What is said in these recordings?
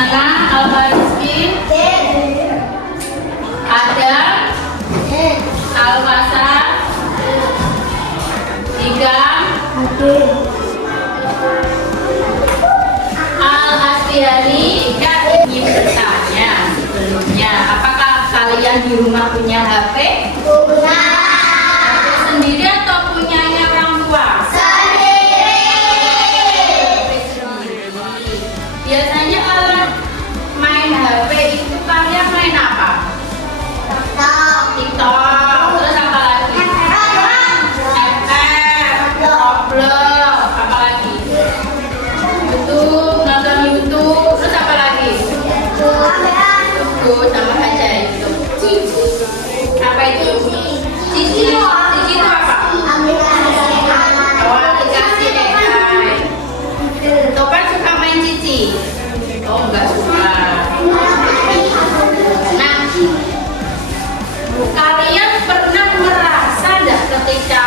mana? Al-Rizki, Adam, Al-Fasar, Hikam, Al-Asbihani. Ingin bertanya sebelumnya, apakah kalian di rumah punya HP? Sendiri atau punyanya orang tua? Biasanya kalau main HP itu kalian main apa? TikTok. Terus apa lagi? FF, Roblox, apa lagi? YouTube, nonton YouTube. Terus apa lagi? YouTube, sama aja itu. Apa itu? Cici. Cici itu apa? Oh, aplikasi AI. Topan suka main Cici? Oh, enggak suka. Nah, kalian pernah merasa enggak ketika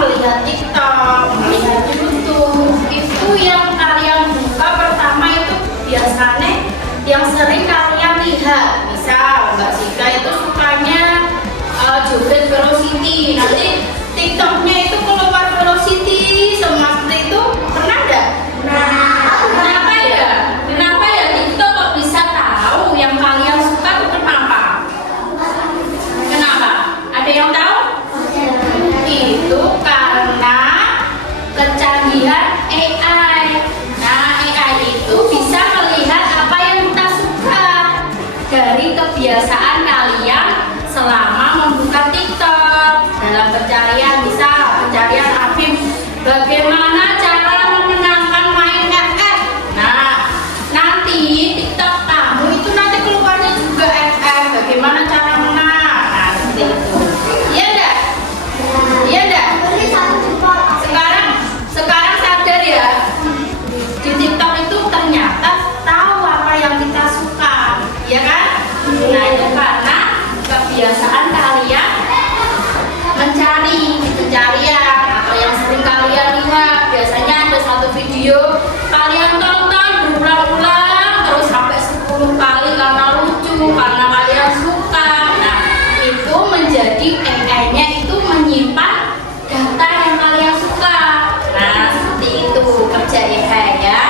melihat TikTok, melihat YouTube, itu yang kalian buka pertama itu biasanya yang sering kalian lihat. Misal Mbak Sika itu sukanya joget Velocity, nanti TikToknya itu keluar Velocity semua seperti itu. Pernah enggak? Kenapa ya? Kenapa ya TikTok kok bisa tahu yang kalian suka itu kenapa? Kenapa? Ada yang tahu? Itu karena kecanggihan AI. Nah, AI itu bisa melihat apa yang kita suka dari kebiasaan kalian selama membuka TikTok. Dalam pencarian, misal pencarian Afif, bagaimana cara memenangkan main FF. Nah, nanti TikTok kamu itu nanti keluarnya juga FF. Bagaimana cara menang? Nah, seperti itu. Iya enggak? Iya enggak? Sekarang sadar ya, di TikTok itu ternyata tahu apa yang kita suka, ya kan? Nah, itu karena kebiasaan kalian mencari di pencarian atau yang sering kalian lihat. Biasanya ada satu video kalian tonton berulang-ulang terus sampai 10 kali karena lucu, karena kalian suka. Nah, itu menjadi AI-nya itu menyimpan data yang kalian suka. Nah, seperti itu kerja AI ya.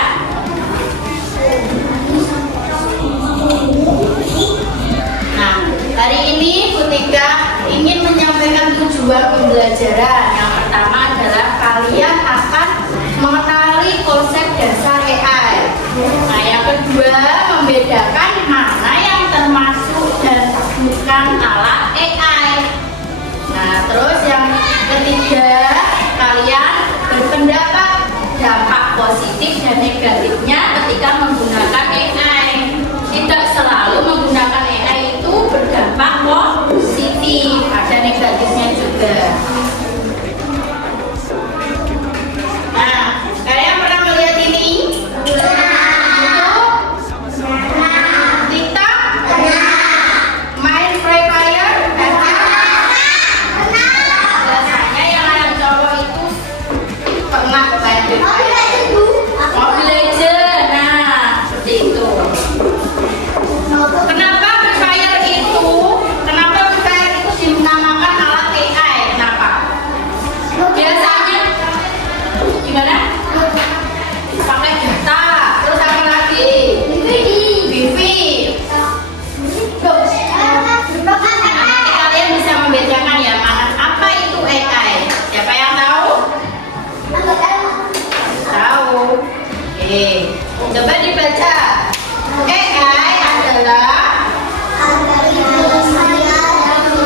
Nah, hari ini Kutika ingin menyampaikan tujuan pembelajaran. Yang pertama adalah kalian akan mengenali konsep dasar AI. Nah, yang kedua membedakan mana yang termasuk dan bukan alat AI. Nah, terus yang ketiga kalian berpendapat dampak positif dan negatifnya ketika menggunakan AI. Tidak selalu menggunakan AI itu berdampak positif, ada negatifnya juga. Nah, kalian pernah melihat ini? TikTok? Main Free Fire? Biasanya yang anak cowok itu pernah main Free Fire. Mobile Legends. Nah, seperti itu. Kenapa Free Fire itu dinamakan alat AI? Kenapa? Biasanya gimana? Pakai data, terus apa lagi? Wifi. Nanti kalian bisa membedakan ya mana apa itu AI. Siapa yang tahu? Tahu. Oke, coba dibaca. AI adalah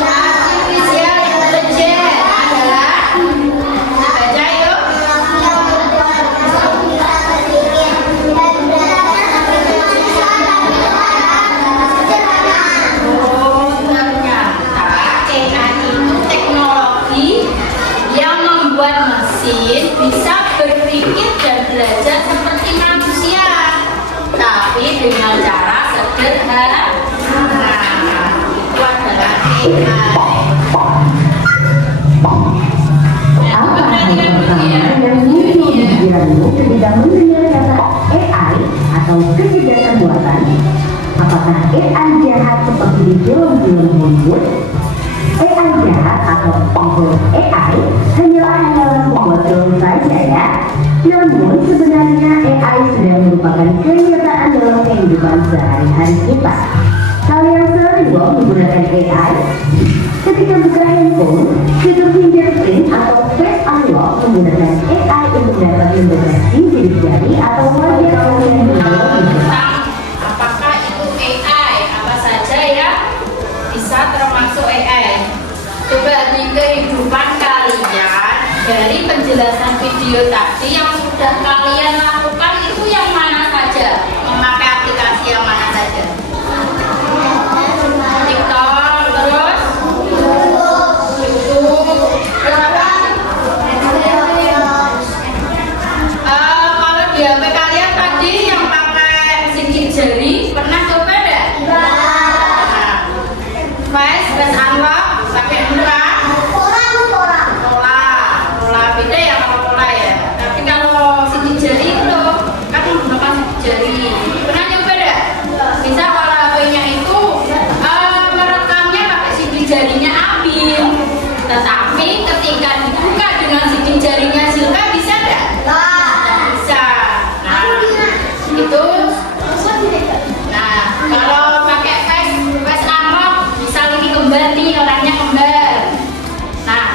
artificial intelligence. Adalah baca yuk. Oh, ternyata AI itu teknologi yang membuat mesin bisa berpikir dan belajar seperti manusia, tapi dengan cara sederhana. Itu adalah AI. Nah, coba Apa hal perhatikan dulu pertama ya. yang muncul di pikiranmu ketika mendengar kata AI atau kecerdasan buatan? Apakah AI jahat seperti di film-film Hollywood? AI jahat atau evil AI hanyalah hayalan pembuat film saja ya. Namun sebenarnya AI sudah merupakan kenyataan dalam kehidupan sehari-hari kita. Kalian sering loh menggunakan AI? Ketika buka handphone, fitur fingerprint atau face unlock menggunakan AI untuk dapat mendeteksi sidik jari atau wajah kalian Tentang apakah itu AI, apa saja ya bisa termasuk AI. Coba di kehidupan kalian, dari penjelasan video tadi yang sudah kalian lakukan itu yang mana saja, memakai aplikasi yang mana saja? TikTok, terus YouTube, terus apa lagi? Kalau di HP kalian tadi yang pakai sidik jari, pernah coba enggak? Face unlock pakai pola beda ya kalau pola ya. Tapi kalau sidik jari itu loh, kan menggunakan sidik jari. Pernah coba enggak? Bisa kalau HP-nya itu merekamnya pakai sidik jarinya Abin. Tetapi ketika dibuka dengan sidik jarinya Silka bisa enggak? Bisa. Nah, itu. Nah, kalau pakai face unlock, misal ini kembar nih, orangnya kembar. Nah,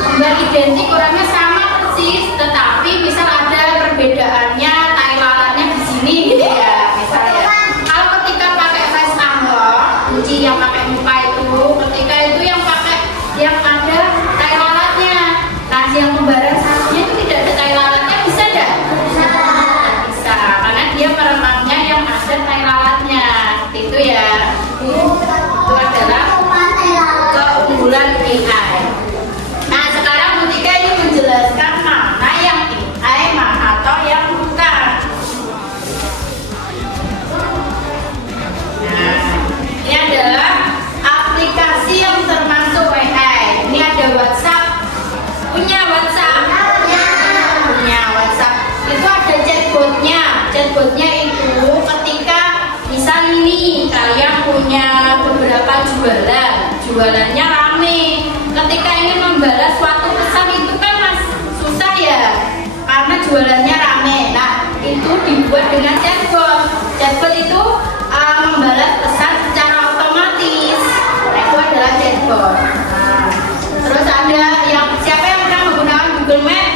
kembar identik, orangnya sama persis, tetapi misal ada perbedaannya, tai lalatnya di sini gitu ya, misalnya. Kalau ketika pakai face unlock, kunci yang pakai muka itu, ketika itu yang pakai yang ada tai lalatnya. Nah, yang kembaran satunya itu tidak ada tai lalatnya, bisa enggak? Bisa, karena dia merekamnya yang ada tai lalatnya. Itu ya. Itu adalah keunggulan AI. Nah, sekarang Bu Tika ini menjelaskan mana yang AI atau yang bukan. Nah, ini adalah aplikasi yang termasuk AI. Ini ada WhatsApp. Punya WhatsApp? Punya WhatsApp. Itu ada chatbotnya. Chatbotnya itu ketika misal ini kalian punya beberapa jualannya rame. Ketika ingin membalas suatu pesan itu kan susah ya, karena jualannya rame. Nah, itu dibuat dengan chatbot. Chatbot itu membalas pesan secara otomatis. Nah, itu adalah chatbot. Nah, terus ada yang siapa yang pernah menggunakan Google Map?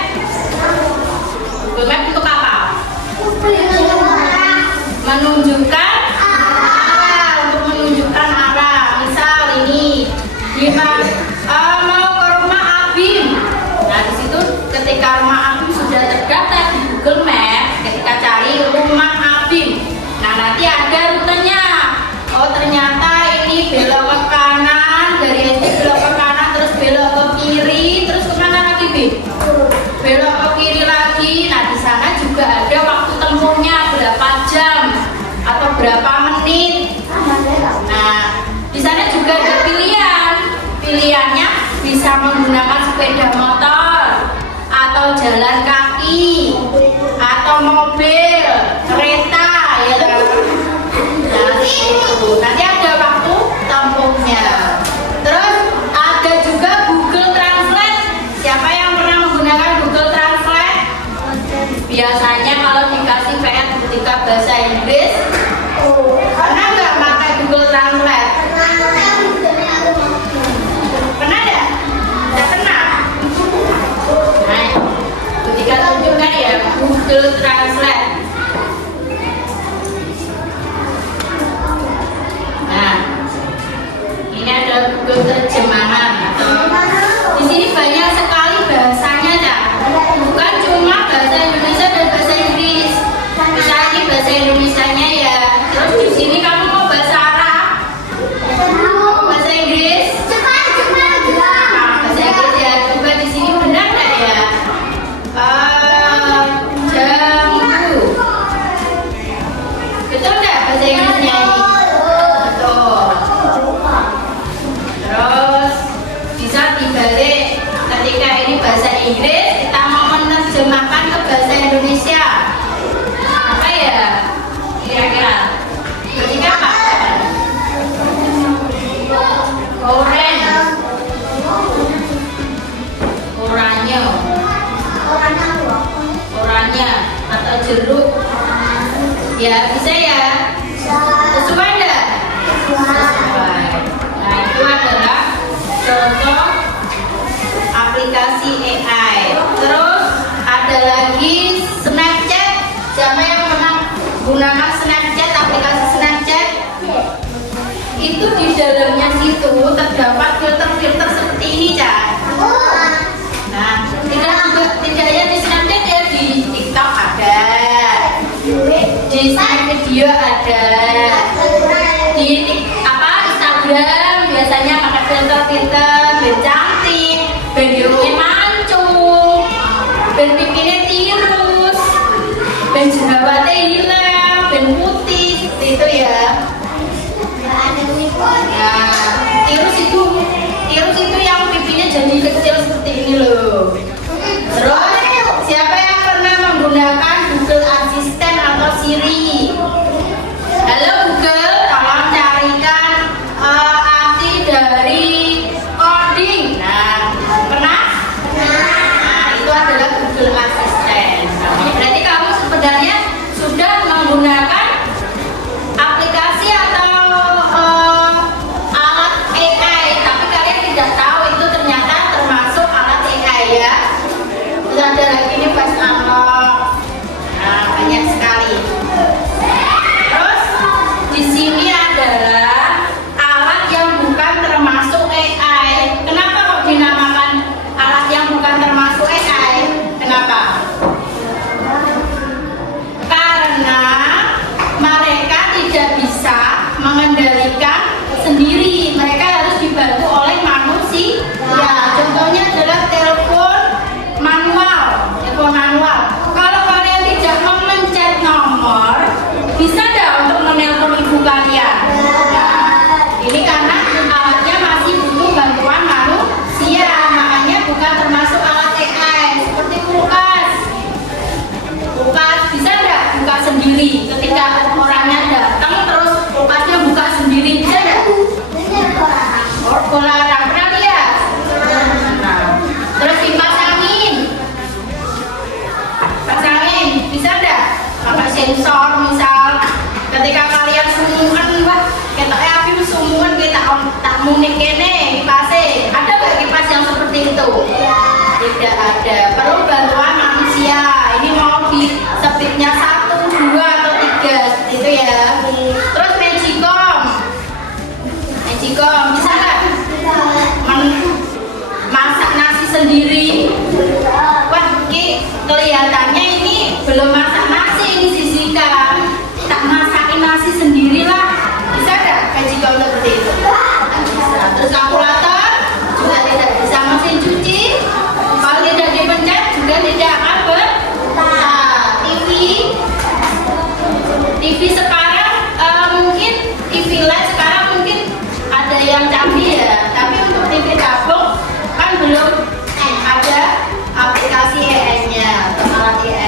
Google Map untuk apa? Menunjukkan arah, untuk menunjukkan arah. Misal ini mau ke rumah Abim. Nah, di situ ketika rumah Abim sudah terdaftar di Google Map, ketika cari rumah Abim, nah nanti ada rutenya. Oh, ternyata ini belok ke kanan, dari SD belok ke kanan, terus belok ke kiri, terus kemana lagi, Bim? Belok ke kiri lagi. Nah, di sana juga ada waktu tempuhnya berapa jam atau berapa menit. Nah, di sana juga ada pilihannya bisa menggunakan sepeda motor atau jalan kaki atau mobil, kereta ya kan. Nah, itu nanti ada waktu tempuhnya. Terus ada juga Google Translate. Siapa yang pernah menggunakan Google Translate? Biasanya kalau dikasih PR ketika bahasa Inggris, pernah nggak pakai Google Translate? Pernah nggak? Nggak pernah. Nah, ketika tunjukkan ya Google Translate. Nah, ini ada Google terjemahan. Di sini banyak sekali bahasanya, Cak. Bukan cuma bahasa Indonesia dan bahasa Inggris. Misalnya ini bahasa Indonesianya ya. Terus di sini kamu mau bahasa Arab, bahasa Inggris. Nah, bahasa Inggris ya. Coba di sini benar nggak ya? Jam itu di dalamnya situ terdapat filter-filter seperti ini, Cak. Nah, tidak hanya di Snapchat ya, di TikTok ada, di Snap video ada, di Instagram biasanya pakai filter-filter, ben cantik, ben hidungnya mancung, ben pipinya tirus, ben jerawatnya hilang, ben putih, seperti itu ya. Nah, tirus itu yang pipinya jadi kecil seperti ini loh. Terus siapa yang pernah menggunakan Google Assistant atau Siri? Halo Google, tolong carikan arti dari coding. Nah, pernah? Nah, itu adalah Google Assistant. Berarti kamu sebenarnya sudah menggunakan aplikasi atau alat AI, tapi kalian tidak tahu itu ternyata termasuk alat AI ya. Terus ada lagi nih pas unlock. Nah, banyak sekali. Terus di sini adalah alat yang bukan termasuk AI. Kenapa kok dinamakan alat yang bukan termasuk AI? Kenapa? Karena mereka tidak bisa mengendalikan sendiri, mereka harus dibantu oleh manusia. Ya, contohnya adalah telepon manual. Kalau kalian tidak memencet nomor, bisa nggak untuk menelpon ibu kalian? Nah, ini karena alatnya masih butuh bantuan manusia, makanya bukan termasuk alat AI. Seperti kulkas bisa nggak buka sendiri? Ketika orangnya datang terus kulkasnya buka sendiri, bisa nggak? Larang, pernah lihat? Nah, terus kipas angin bisa nggak? Pakai sensor misal, ketika kalian sumukan, wah ketoknya api sumukan kita tak munik kene kipasnya, ada nggak kipas yang seperti itu? Tidak ada, perlu bantuan manusia. Ini mau di speednya 1, 2 atau 3 seperti itu ya. Terus magicom bisa nggak masak nasi sendiri? Wah, kelihatannya ini belum masak nasi, ini Zizika. Tak masakin nasi sendirilah. Bisa nggak magicom seperti itu? Bisa. Terus kalkulator juga tidak bisa, mesin cuci kalau tidak dipencet juga tidak akan bergerak. TV sekarang mungkin TV LED sekarang mungkin ada yang canggih ya, tapi untuk TV tabung kan belum ada aplikasi AI-nya atau alat AI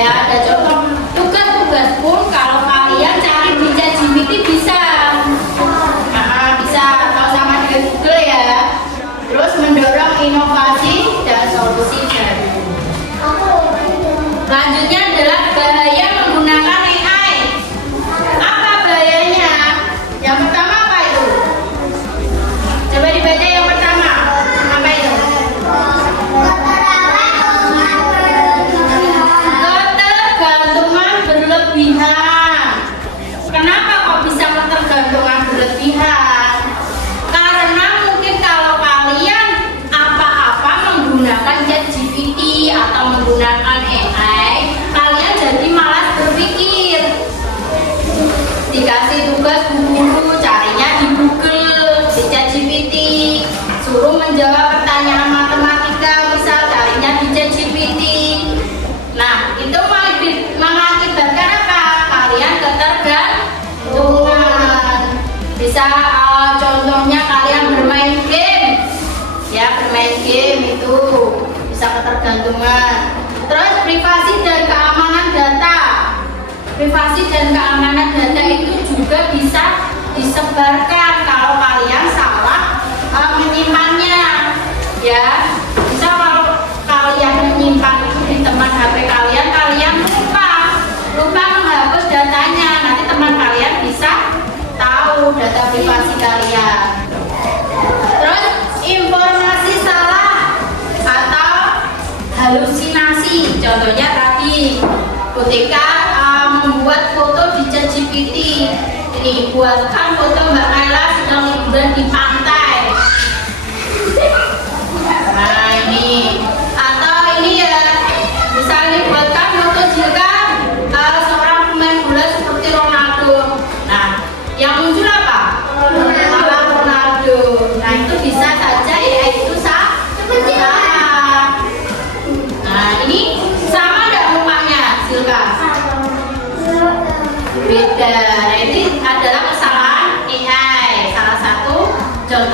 Ya, ada contoh tugas-tugas pun kalau kalian cari di ChatGPT bisa. Nah, bisa atau sama dengan Google ya. Terus mendorong inovasi dan solusi baru. Selanjutnya adalah bahaya menggunakan AI. Apa bahayanya? Yang pertama apa itu? Coba dibaca yang pertama. Apa itu? Ketergantungan berlebihan. Kenapa kok bisa ketergantungan berlebihan? Karena mungkin kalau kalian apa-apa menggunakan ChatGPT atau menggunakan AI, kalian jadi malas berpikir. Dikasih tugas guru, carinya di Google, di ChatGPT, suruh menjawab pertanyaan matematika, misal carinya di ChatGPT. Nah, itu mengakibatkan apa? Kalian ketergantungan. Bisa contohnya kalian bermain game, ya bermain game itu bisa ketergantungan. Terus privasi dan keamanan data. Privasi dan keamanan data itu juga bisa disebarkan kalau kalian salah menyimpannya, ya. Bisa kalau kalian menyimpan itu di teman HP kalian, kalian lupa menghapus datanya, nanti teman kalian bisa tahu data privasi kalian. Terus informasi salah atau halusinasi, contohnya tadi ketika membuat foto di ChatGPT, ini buatkan foto Mbak Kayla sedang liburan di pantai. Nah ini, atau ini ya, misalnya buatkan foto jika seorang pemain bola seperti Ronaldo. Nah, yang muncul apa? Malah Ronaldo. Nah itu bisa saja ya itu salah. Nah ini sama nggak mukanya, Silka? Beda. Nah, ini adalah kesalahan AI. Salah satu contoh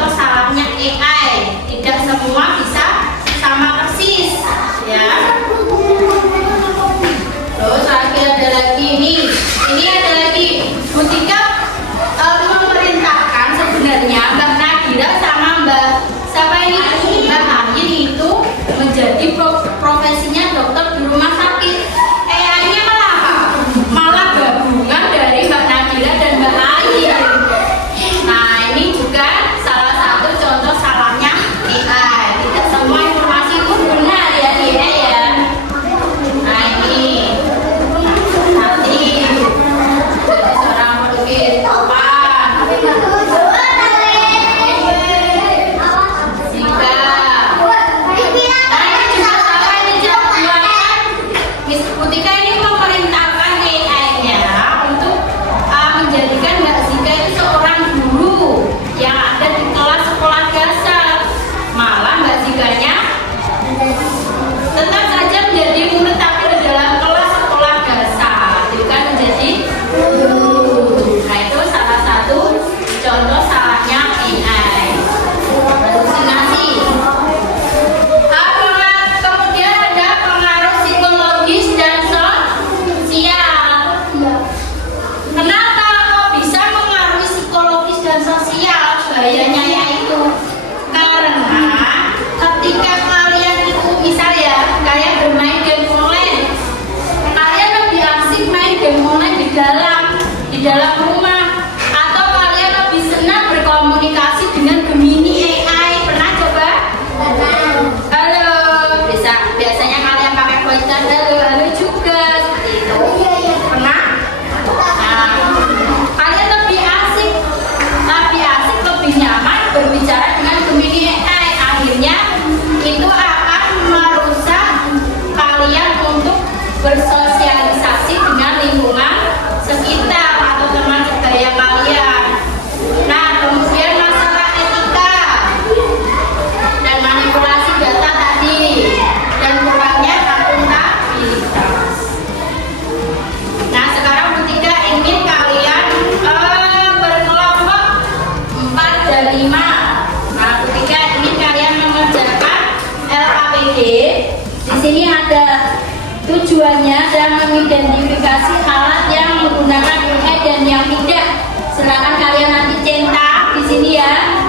tujuannya adalah mengidentifikasi alat yang menggunakan AI dan yang tidak. Silakan kalian nanti cetak di sini ya.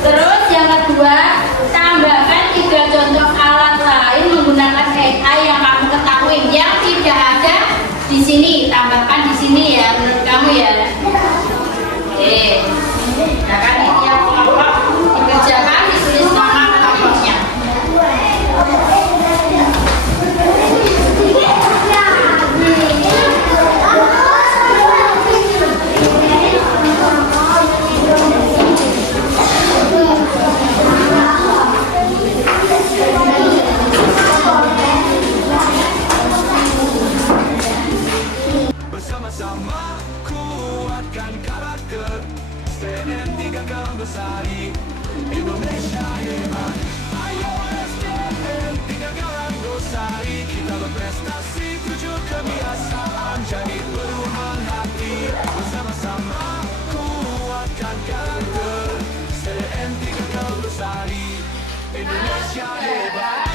Terus yang kedua, tambahkan 3 contoh alat lain menggunakan AI yang kamu ketahui yang tidak ada di sini. Tambahkan di sini ya menurut kamu ya. Oke. Nah kan ini yang kelompok dikerjakan, ditulis nama kelompoknya. Bersama-sama kuatkan karakter STN 3 Galangdosari Indonesia hebat. Ayo STN 3 Galangdosari, kita berprestasi, tujuh kebiasaan, jadi perumahan hati. Bersama-sama kuatkan karakter STN 3 Galangdosari Indonesia hebat.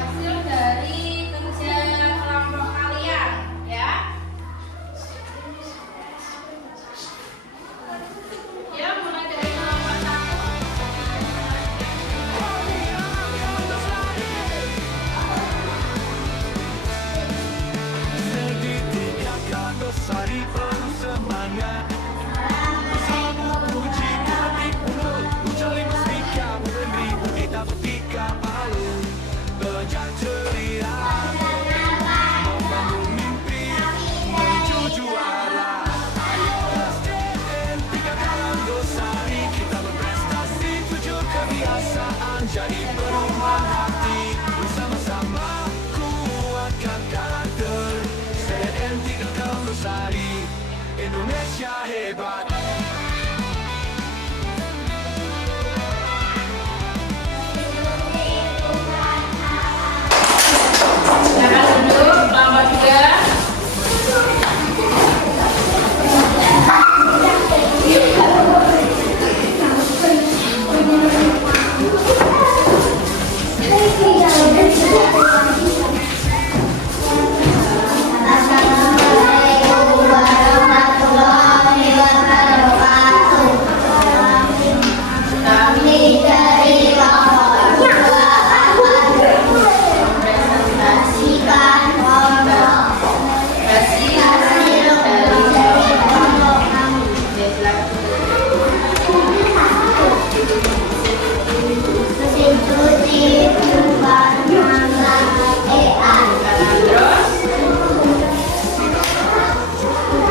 Hasil dari kerja kelompok kalian ya. Ya, mulai dari kelompok 1. Segitiga Galangdosari penuh semangat. Bersama puji adik mulut, ucapin mustika beri kita bertiga palu. Belajar ceria, membangun mimpi, menuju juara. Ayo STN 3 Galangdosari, kita berprestasi, tujuh kebiasaan, jadi perumahan hati. Bersama-sama kuatkan karakter STN 3 Galangdosari Indonesia hebat. Silakan duduk kelompok 3.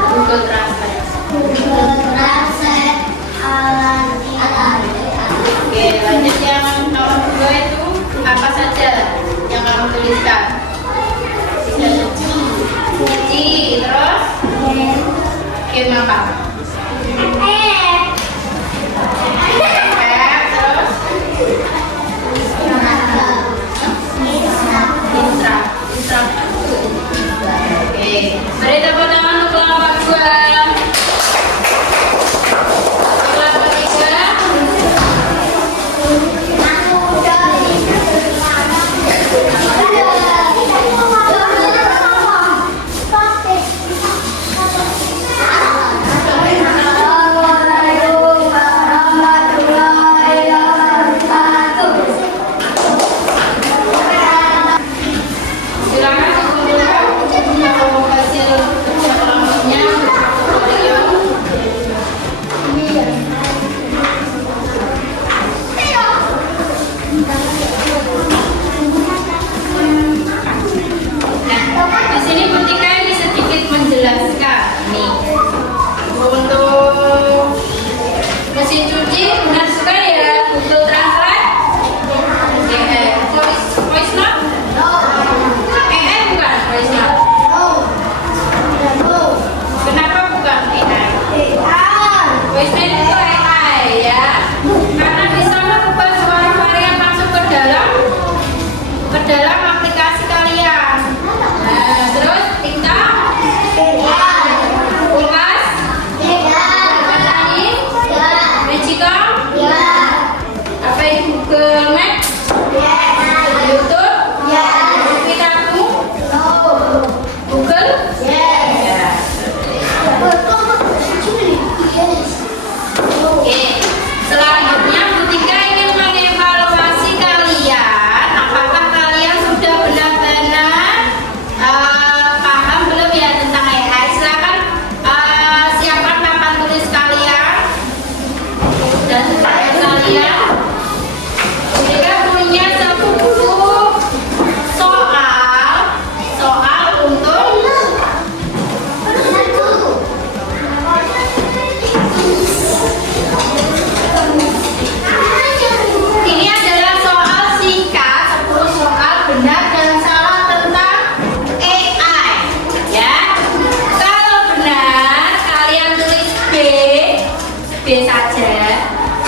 Google Translate. Oke, lanjut yang nomor 2 itu apa saja yang kamu tuliskan? Suci, terus game apa? Terus Isra. Oke, beri tepuk tangan untuk kelompok 2. Kelompok 3. Thank you.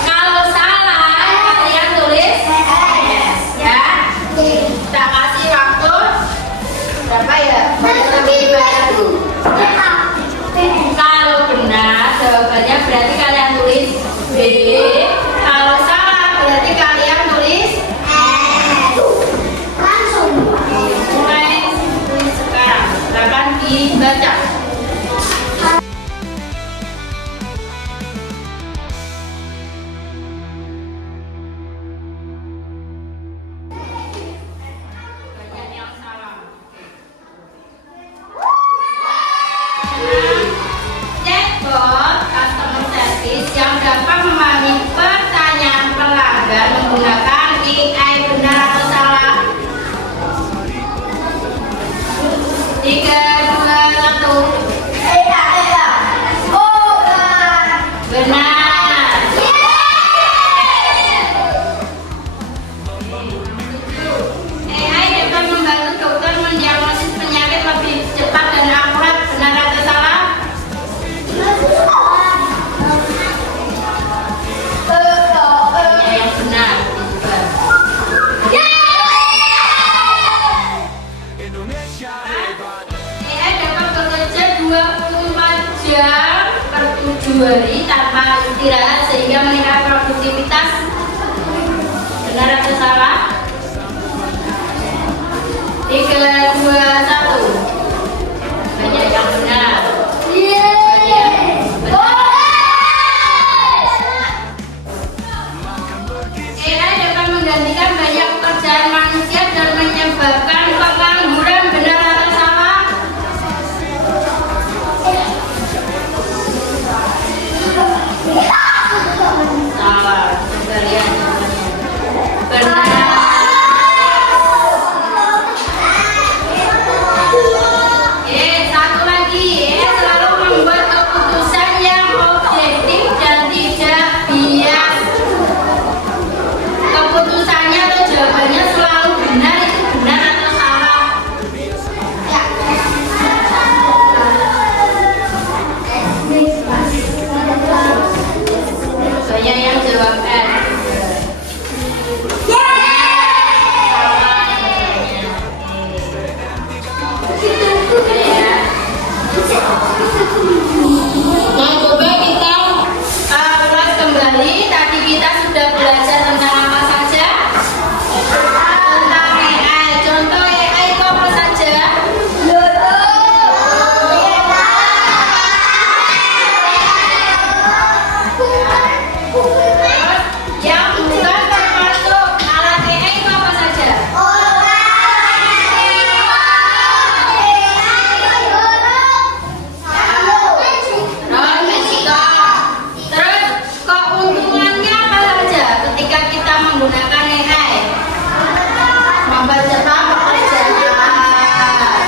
Kalau salah, kalian tulis S ya. Kita kasih waktu berapa ya? Kalau benar jawabannya berarti kalian tulis B. Kalau salah berarti kalian tulis mulai sekarang. Silakan dibaca. Banyak yang salah. Chatbot customer service yang dapat memahami pertanyaan pelanggan menggunakan AI benar atau salah? 3, 2, 1. Benar. AI dapat membantu dokter mendiagnosis penyakit lebih cepat dan akurat. Benar atau salah? Yang benar. Indonesia hebat. AI dapat bekerja 24 jam per 7 hari tanpa istirahat sehingga meningkatkan produktivitas. Benar atau salah? 3, 2, 1. Banyak yang benar. AI dapat menggantikan banyak pekerjaan manusia dan menyebabkan pengangguran. Benar atau salah? Salah. Coba lihat jawabannya. Benar. Satu lagi. Selalu membuat keputusan yang objektif dan tidak bias. Keputusannya atau jawabannya selalu benar, itu benar atau salah? Banyak yang jawab N. Nah, coba kita ulas kembali. Tadi kita sudah belajar tentang apa saja? Tentang AI. Contoh AI itu apa saja? Yang bukan termasuk alat AI itu apa saja? Terus keuntungannya apa saja ketika kita menggunakan AI? Mempercepat pekerjaan.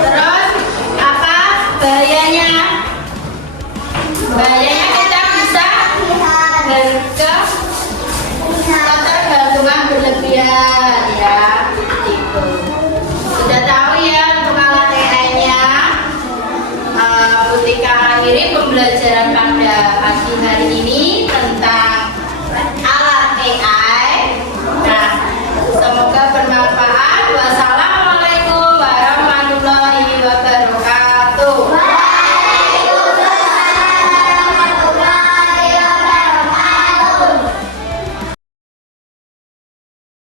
Terus apa bahayanya? Bahayanya